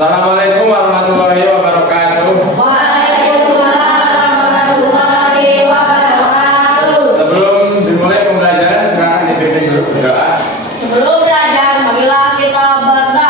Assalamualaikum warahmatullahi wabarakatuh. Waalaikumsalam warahmatullahi wabarakatuh. Sebelum dimulai pembelajaran, silakan dipimpin dulu berdoa. Sebelum belajar, marilah kita berdoa.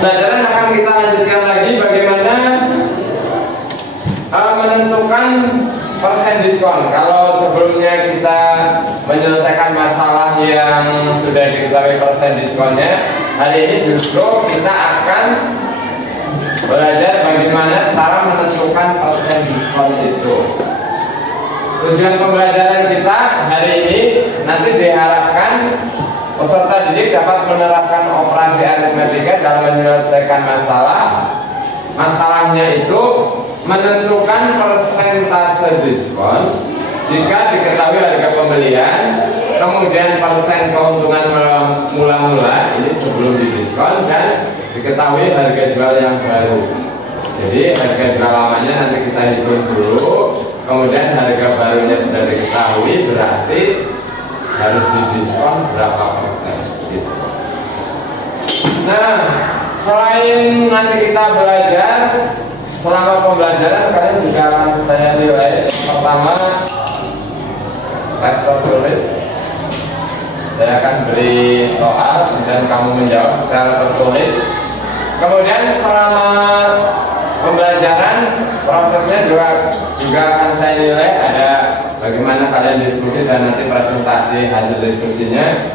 Pelajaran akan kita lanjutkan lagi bagaimana menentukan persen diskon. Kalau sebelumnya kita menyelesaikan masalah yang sudah diketahui persen diskonnya, hari ini justru kita akan belajar bagaimana cara menentukan persen diskon itu. Tujuan pembelajaran kita hari ini nanti diharapkan peserta didik dapat menerapkan operasi aritmetika dalam menyelesaikan masalah. Masalahnya itu menentukan persentase diskon jika diketahui harga pembelian, kemudian persen keuntungan mula-mula ini sebelum didiskon, dan diketahui harga jual yang baru. Jadi harga jual lamanya nanti kita hitung dulu, kemudian harga barunya sudah diketahui, berarti harus didiskon berapa persen gitu. Nah, selain nanti kita belajar, selama pembelajaran kalian juga akan saya nilai. Pertama, tes tertulis. Saya akan beri soal dan kamu menjawab secara tertulis. Kemudian selama pembelajaran prosesnya juga akan saya nilai, ada bagaimana kalian diskusi dan nanti presentasi hasil diskusinya.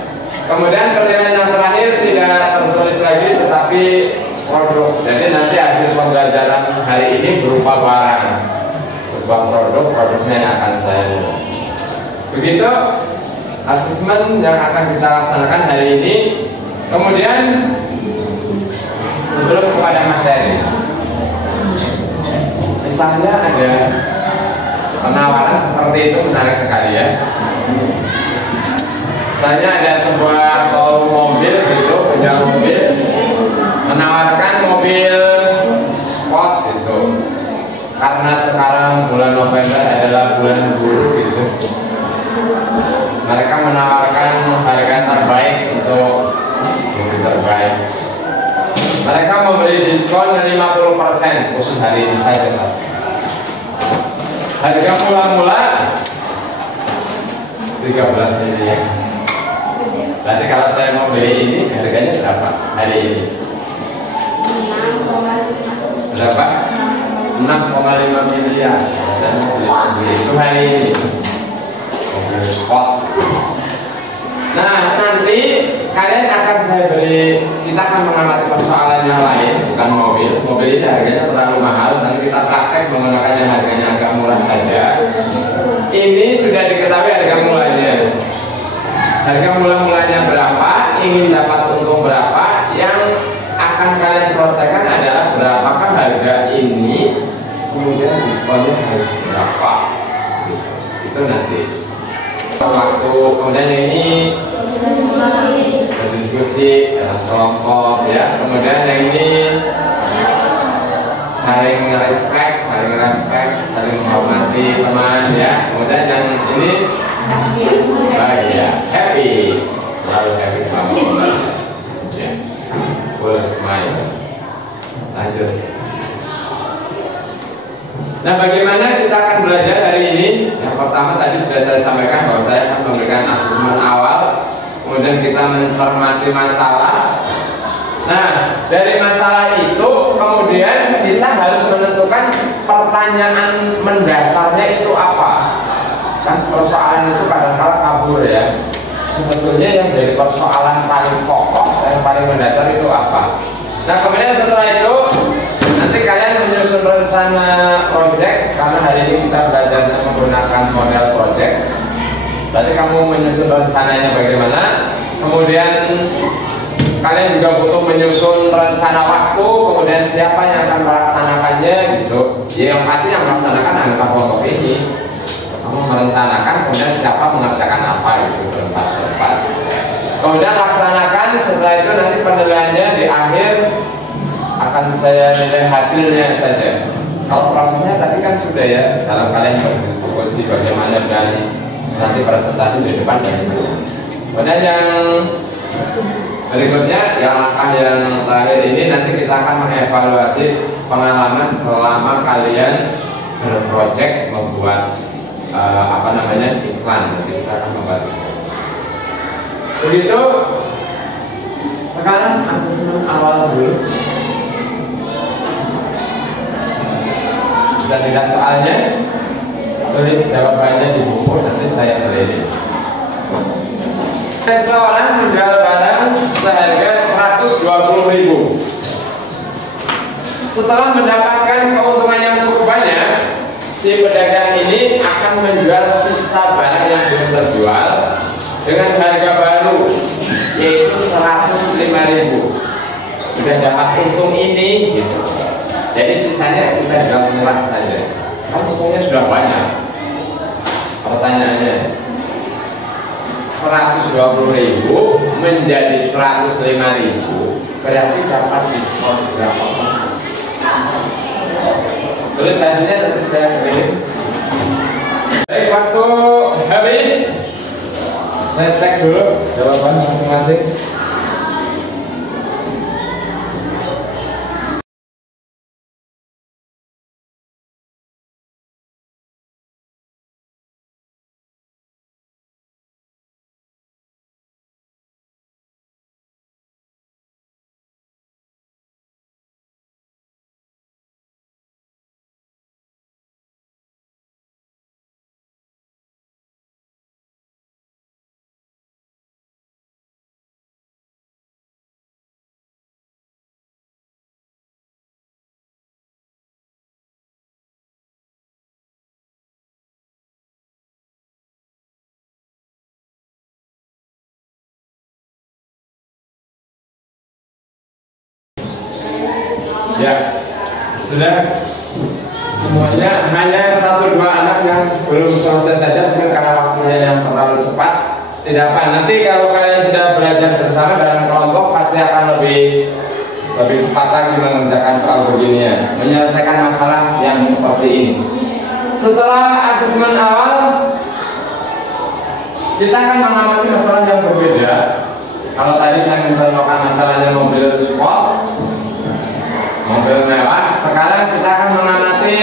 Kemudian penilaian yang terakhir tidak tertulis lagi tetapi produk. Jadi nanti hasil pembelajaran hari ini berupa barang, sebuah produknya yang akan saya nilai. Begitu asesmen yang akan kita laksanakan hari ini. Kemudian sebelum kepada materi, misalnya ada penawaran seperti itu, menarik sekali ya. Misalnya ada sebuah showroom mobil gitu, penjual mobil menawarkan mobil sport gitu, karena sekarang bulan November adalah bulan buruh gitu. Mereka menawarkan harga terbaik untuk mobil terbaik. Mereka memberi diskon 50% khusus hari ini saja. Harga mula-mula 13 miliar. Berarti kalau saya mau beli ini harganya berapa hari ini? Berapa? 6,5 miliar. Saya mau beli itu hari ini. Mobil sport. Nah, nanti kalian akan saya beri, kita akan mengamati persoalan yang lain, bukan mobil. Mobil ini harganya terlalu mahal, nanti kita praktek menggunakannya harganya agak murah saja. Ini sudah diketahui harga mulanya. Harga mula-mulanya berapa, ingin dapat untung berapa, yang akan kalian selesaikan adalah berapakah harga ini, kemudian diskonnya harus berapa. Itu nanti waktu. Kemudian yang ini berdiskusi dalam kelompok ya. Kemudian yang ini saling respect, saling menghormati teman ya. Kemudian yang ini bahagia, happy, selalu happy sama teman ya. Full smile. Lanjut. Nah, bagaimana kita akan belajar hari ini? Ya, Yang pertama tadi sudah saya sampaikan bahwa saya akan memberikan asesmen awal, kemudian kita mencermati masalah. Nah, dari masalah itu kemudian kita harus menentukan pertanyaan mendasarnya itu apa. Kan persoalan itu kadang-kadang kabur ya. Sebetulnya yang dari persoalan paling pokok dan paling mendasar itu apa. Nah, kemudian setelah itu nanti kalian menyusun rencana project, karena hari ini kita belajar menggunakan model project. Berarti kamu menyusun rencananya bagaimana. Kemudian kalian juga butuh menyusun rencana waktu, kemudian siapa yang akan melaksanakannya gitu. Ya, yang pasti yang melaksanakan anggota kelompok ini. Kamu merencanakan, kemudian siapa mengerjakan apa itu berempat-empat. Kemudian laksanakan, setelah itu nanti penilaiannya di akhir akan saya nilai hasilnya saja. Kalau prosesnya tadi kan sudah ya, dalam kalian berdiskusi bagaimana dan nanti presentasi di depan dan kemudian yang berikutnya, yang langkah yang terakhir ini nanti kita akan mengevaluasi pengalaman selama kalian berproject membuat iklan. Nanti kita akan membuat. Begitu. Sekarang asesmen awal dulu. Bisa dilihat soalnya, tulis jawabannya di buku, nanti saya tulis. Seseorang menjual barang seharga 120.000. Setelah mendapatkan keuntungan yang cukup banyak, si pedagang ini akan menjual sisa barang yang belum terjual dengan harga baru, yaitu 105.000. Sudah dapat untung ini gitu. Jadi sisanya kita juga menyerah saja. Kan untungnya sudah banyak. Pertanyaannya, 120.000 menjadi 105.000 berarti dapat diskon berapa? Tulis hasilnya nanti saya kirim. Baik, waktu habis. Saya cek dulu jawaban masing-masing. Ya, sudah semuanya, hanya 1-2 anak yang belum selesai saja, mungkin karena waktunya yang terlalu cepat. Tidak apa, nanti kalau kalian sudah belajar bersama dalam kelompok pasti akan lebih cepat lagi mengerjakan soal beginian, menyelesaikan masalah yang seperti ini. Setelah asesmen awal, kita akan mengamati masalah yang berbeda. Kalau tadi saya mencontohkan masalahnya mobil sport, mobil mewah, sekarang kita akan mengamati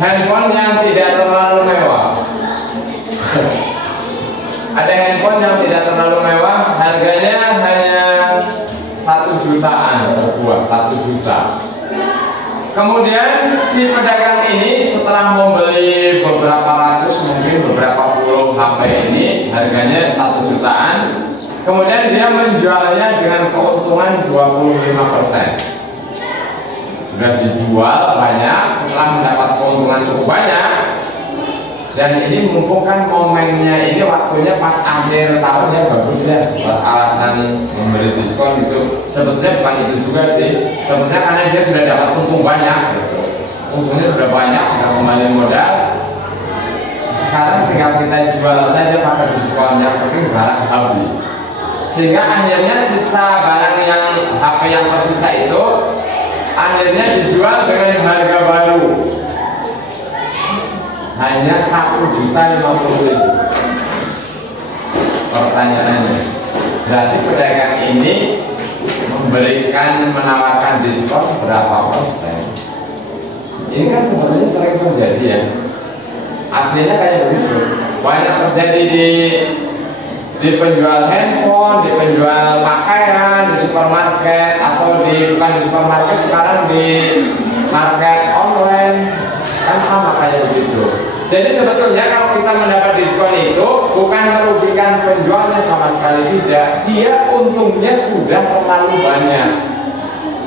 handphone yang tidak terlalu mewah. Ada handphone yang tidak terlalu mewah, harganya hanya 1 jutaan terbuat, 1 juta. Kemudian si pedagang ini setelah membeli beberapa ratus, mungkin beberapa puluh HP ini, harganya 1 jutaan. Kemudian dia menjualnya dengan keuntungan 25%. Sudah dijual banyak, setelah mendapat keuntungan cukup banyak, dan ini mumpung kan momennya ini waktunya pas akhir tahun ya, bagus ya buat alasan memberi diskon itu. Sebetulnya bukan itu juga sih, sebetulnya karena dia sudah dapat untung banyak gitu. Untungnya sudah banyak, sudah kembali modal. Sekarang tinggal kita jual saja pakai diskon, yang penting barang habis. Sehingga akhirnya sisa barang yang HP yang tersisa itu akhirnya dijual dengan harga baru hanya 1.050.000. Pertanyaannya, berarti pedagang ini menawarkan diskon berapa persen? Ini kan sebenarnya sering terjadi ya. aslinya kayak begitu. Banyak terjadi di penjual handphone, di penjual pakaian, di supermarket, atau bukan di supermarket, sekarang di market online, kan sama kayak begitu. Jadi sebetulnya kalau kita mendapat diskon itu bukan merugikan penjualnya sama sekali, tidak. Dia untungnya sudah terlalu banyak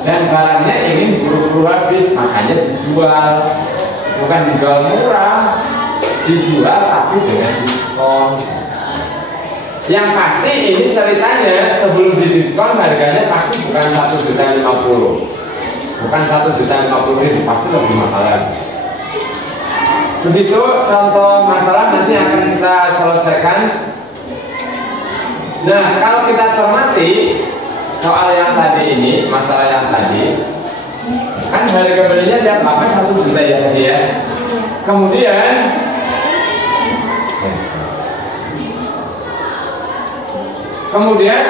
dan barangnya ingin buru-buru habis, makanya dijual. Bukan dijual murah, dijual tapi dengan diskon. Yang pasti ini ceritanya sebelum didiskon harganya pasti bukan 1.050.000, bukan 1.050.000, pasti lebih mahalan. Begitu contoh masalah nanti akan kita selesaikan. Nah, kalau kita cermati soal yang tadi ini, masalah yang tadi, kan harga belinya tiap HP 1 juta ya tadi ya. Kemudian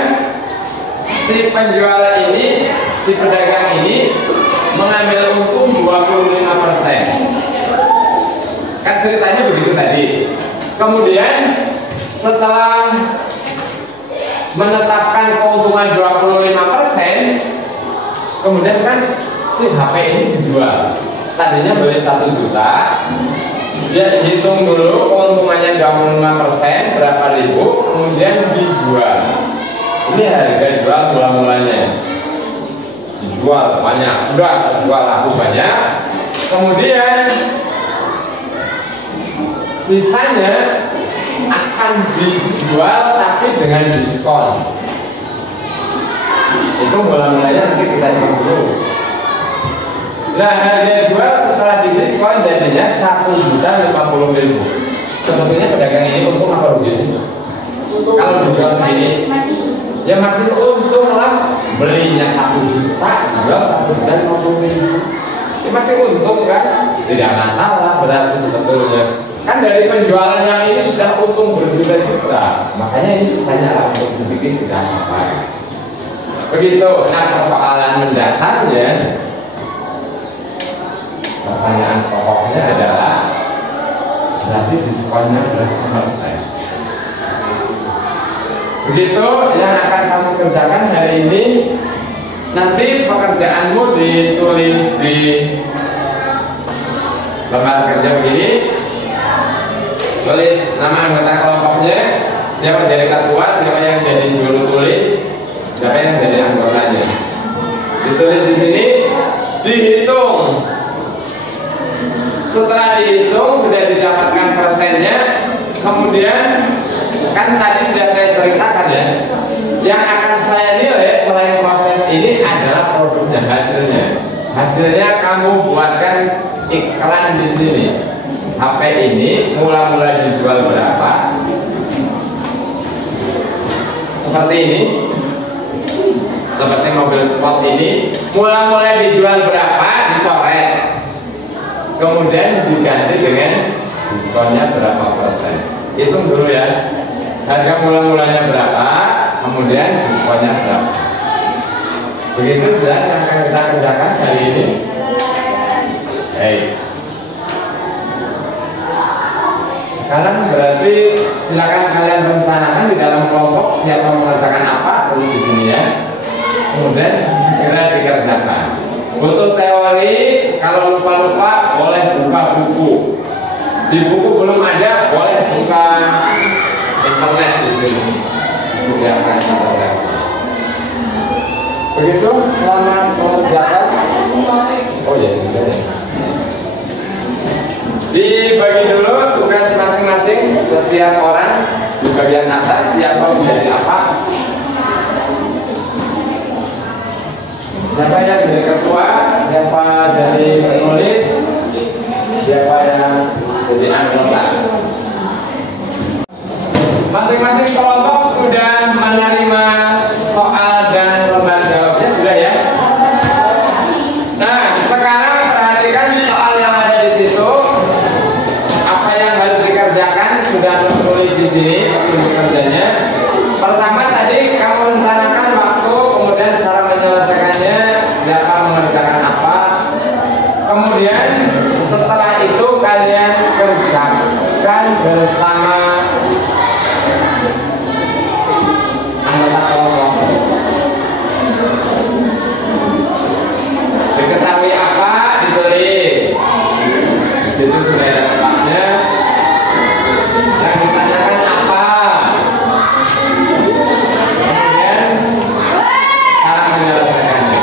si penjual ini, si pedagang ini mengambil untung 25%. Kan ceritanya begitu tadi. Kemudian setelah menetapkan keuntungan 25%, kemudian kan si HP ini dijual. Tadinya beli 1 juta, dia hitung dulu keuntungannya 25%, berapa ribu, kemudian dijual. Ini harga jual mula-mulanya. Dijual banyak, udah jual laku banyak. Kemudian sisanya akan dijual tapi dengan diskon. Itu mula-mulanya nanti kita hitung dulu. Nah, harga jual setelah didiskon jadinya 1.050.000. Sebetulnya pedagang ini untung apa rugi sih? Kalau dijual sendiri, ya masih untung lah. Belinya 1 juta, jual 1.050.000. Ya masih untung kan? Tidak masalah berarti sebetulnya. Kan dari penjualan yang ini sudah untung berjuta-juta, makanya ini sisanya lah untuk sedikit tidak apa-apa. Begitu. Nah, persoalan mendasarnya, pertanyaan pokoknya adalah berarti diskonnya sudah selesai. Begitu yang akan kamu kerjakan hari ini. Nanti pekerjaanmu ditulis di lembar kerja begini. Tulis nama anggota kelompoknya, siapa jadi ketua, siapa yang jadi juru tulis, siapa yang jadi anggotanya. Ditulis di sini, dihitung. Setelah dihitung sudah didapatkan persennya, kemudian kan tadi sudah saya ceritakan ya, yang akan saya nilai selain proses ini adalah produknya, hasilnya. Hasilnya kamu buatkan iklan di sini. HP ini mula-mula dijual berapa? Seperti ini. Seperti mobil sport ini, mula-mula dijual berapa? Dicoret. Kemudian diganti dengan diskonnya berapa persen. Hitung dulu ya. Harga mula-mulanya berapa? Kemudian diskonnya berapa? Begitu jelas yang akan kita kerjakan hari ini. Sekarang berarti silakan kalian rencanakan di dalam kelompok siapa mengerjakan apa, tulis di sini ya. Kemudian segera dikerjakan. Untuk teori, kalau lupa-lupa boleh buka buku. Di buku belum ada, boleh buka internet di sini. Disediakan internet. Begitu, selamat mengerjakan. Oh ya, sudah ya. Dibagi dulu tugas masing-masing setiap orang di bagian atas, siapa menjadi apa, siapa yang jadi ketua, siapa jadi penulis, siapa yang jadi anggota. Masing-masing kelompok sudah menerima soal dan lembar jawabnya, sudah ya. Nah, sekarang perhatikan soal yang ada di situ. Sudah tertulis di sini petunjuk kerjanya. Pertama tadi kamu rencanakan waktu, kemudian cara menyelesaikannya, siapa mengerjakan apa. Kemudian setelah itu kalian kerjakan. dilakukan bersama anggota kelompok. Diketahui apa ditulis. Itu sudah ada tempatnya. Yang ditanyakan apa. Kemudian cara menyelesaikannya.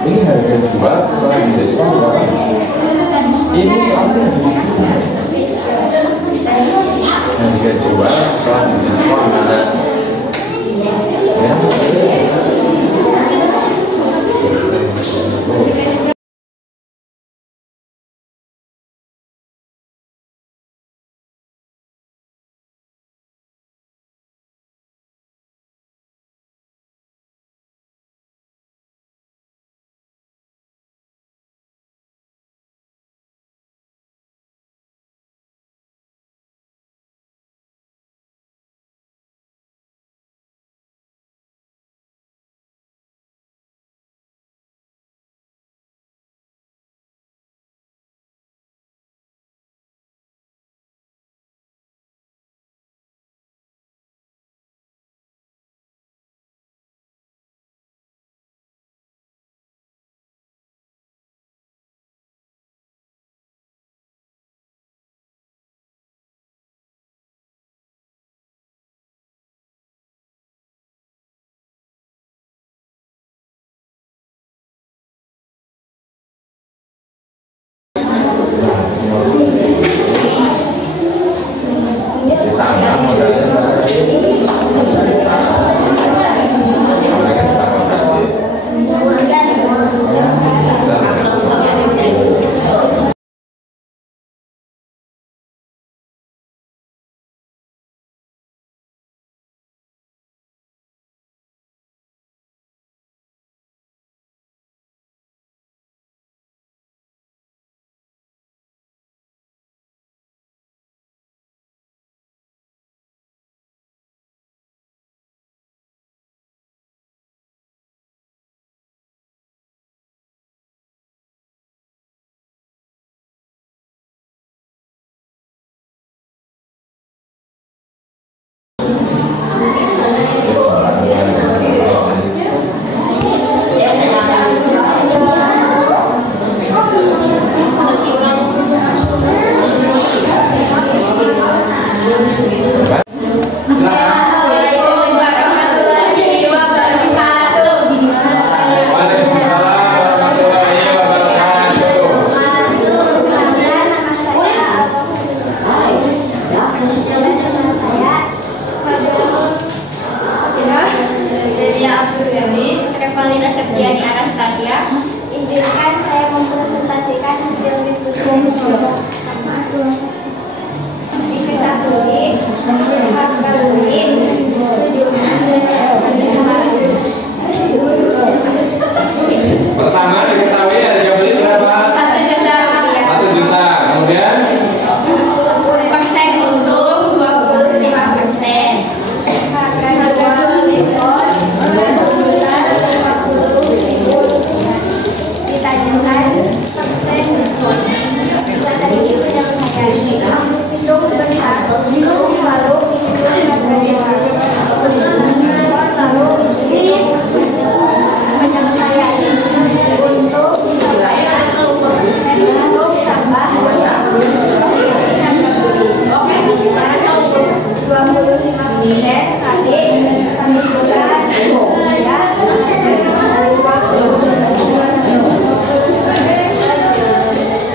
Ini harga jual setelah didiskon berapa? Ini soalnya harga jual setelah didiskon mana? Ya.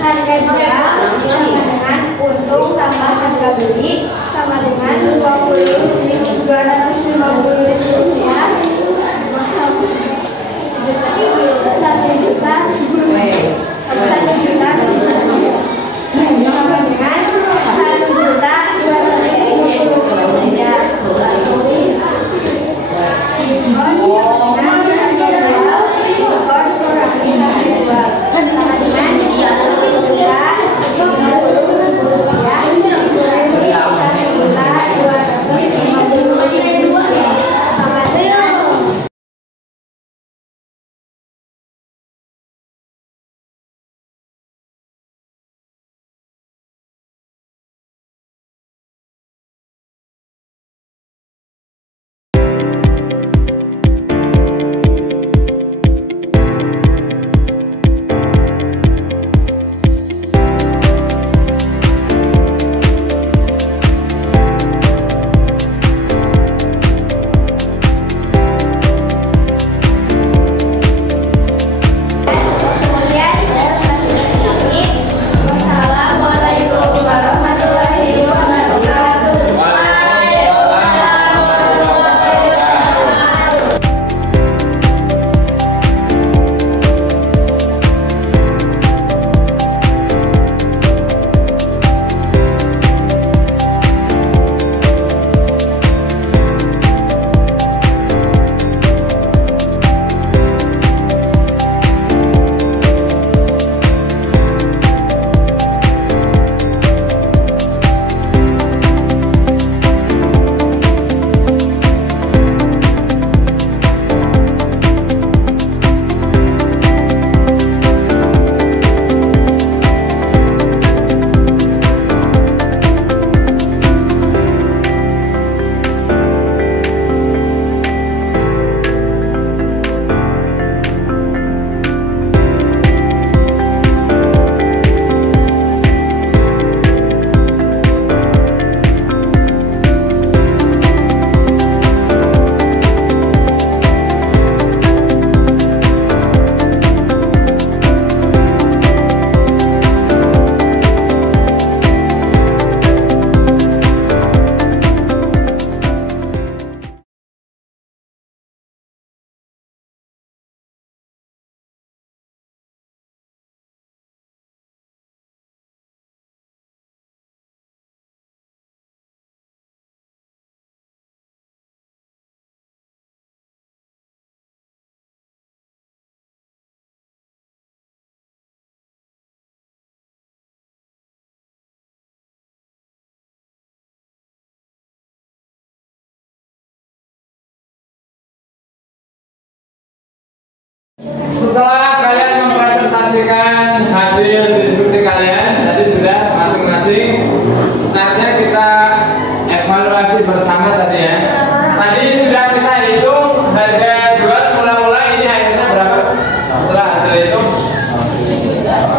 Harga jual sama dengan untung tambah harga beli sama dengan 250.000 rupiah.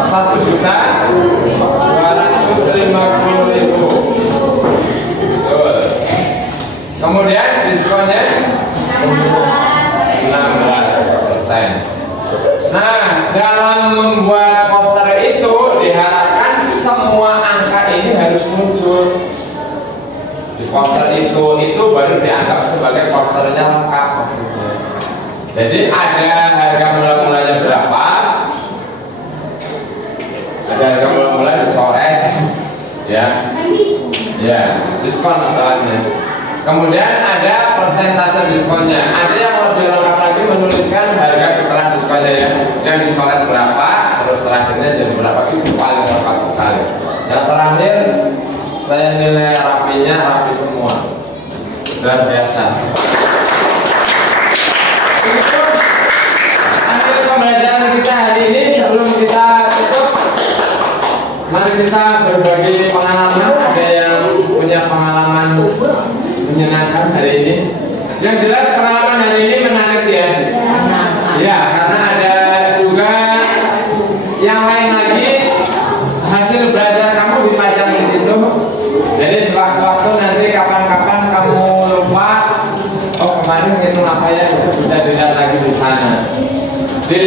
1 juta sama dengan 1.250.000. Betul. Kemudian diskonnya 16%. Nah, dalam membuat poster itu diharapkan semua angka ini harus muncul di poster itu baru dianggap sebagai posternya lengkap maksudnya. Jadi ada harga mula-mulanya berapa, ada harga mula-mula dicoret, ya, diskon misalnya. Kemudian ada persentase diskonnya. Ada yang lebih lengkap lagi menuliskan harga setelah diskonnya ya, yang dicoret berapa, terus terakhirnya jadi berapa, itu paling lengkap sekali. Yang terakhir saya nilai rapinya rapi semua, luar biasa. Itu akhir pembelajaran kita hari ini. Sebelum kita tutup, mari kita berbagi pengalaman. Ada yang punya pengalaman menyenangkan hari ini? Yang jelas pengalaman hari ini menarik ya. Ya, karena ada juga yang lain lagi hasil belajar kamu dipajang di situ. Jadi sewaktu-waktu nanti kapan-kapan kamu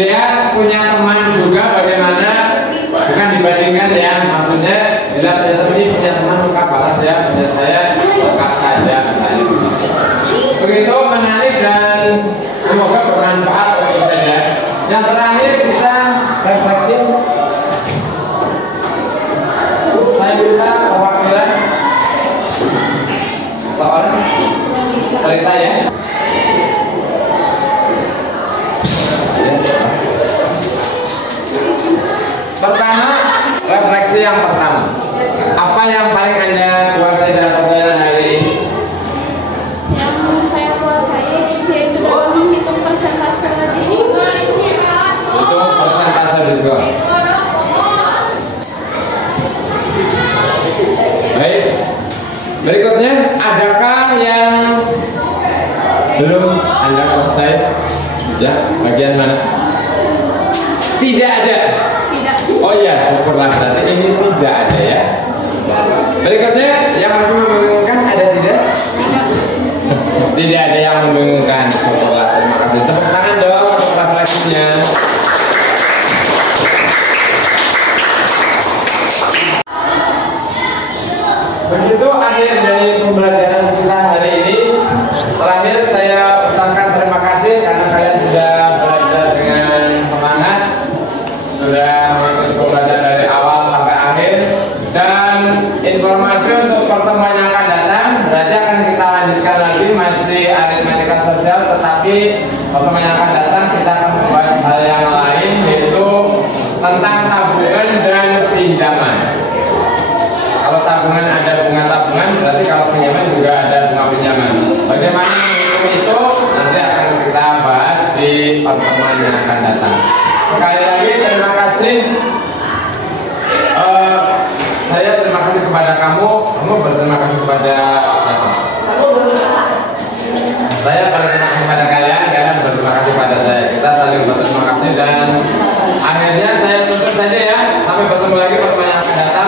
dilihat punya teman juga bagaimana, bukan dibandingkan ya, maksudnya bila ini punya teman lengkap banget ya, punya saya lengkap saja misalnya. Begitu menarik dan semoga bermanfaat untuk kita ya. Yang terakhir kita refleksi. Saya minta perwakilan seorang cerita ya. Pertama, refleksi yang pertama. Apa yang paling Anda kuasai dalam perjalanan hari ini? Yang saya kuasai yaitu dalam menghitung persentase diskon. Untuk persentase diskon. Baik. Berikutnya, adakah yang belum Anda kuasai? Ya, bagian mana? Tidak ada. Tidak. Oh ya, syukurlah berarti ini tidak ada ya. Berikutnya, yang masih membingungkan ada tidak? Tidak ada yang membingungkan. Syukurlah, terima kasih. Tepuk tangan dong untuk refleksinya. Begitu akhir dari pembelajaran kita hari ini. Terakhir saya ucapkan terima kasih karena kalian sudah belajar dengan semangat, sudah mengikuti pembelajaran dari awal sampai akhir. Dan informasi untuk pertemuan yang akan datang berarti akan kita lanjutkan lagi, masih aritmatika sosial, tetapi pertemuan yang akan datang kita akan membahas hal yang lain, yaitu tentang tabungan dan pinjaman. Kalau tabungan ada bunga tabungan, berarti kalau pinjaman juga ada bunga pinjaman. Bagaimana menghitung itu nanti akan kita bahas di pertemuan yang akan datang. Sekali lagi terima kasih. Saya terima kasih kepada kamu berterima kasih kepada siapa? Saya berterima kasih kepada kalian berterima kasih kepada saya. Kita saling berterima kasih dan akhirnya saya tutup saja ya. Sampai bertemu lagi pertemuan yang akan datang.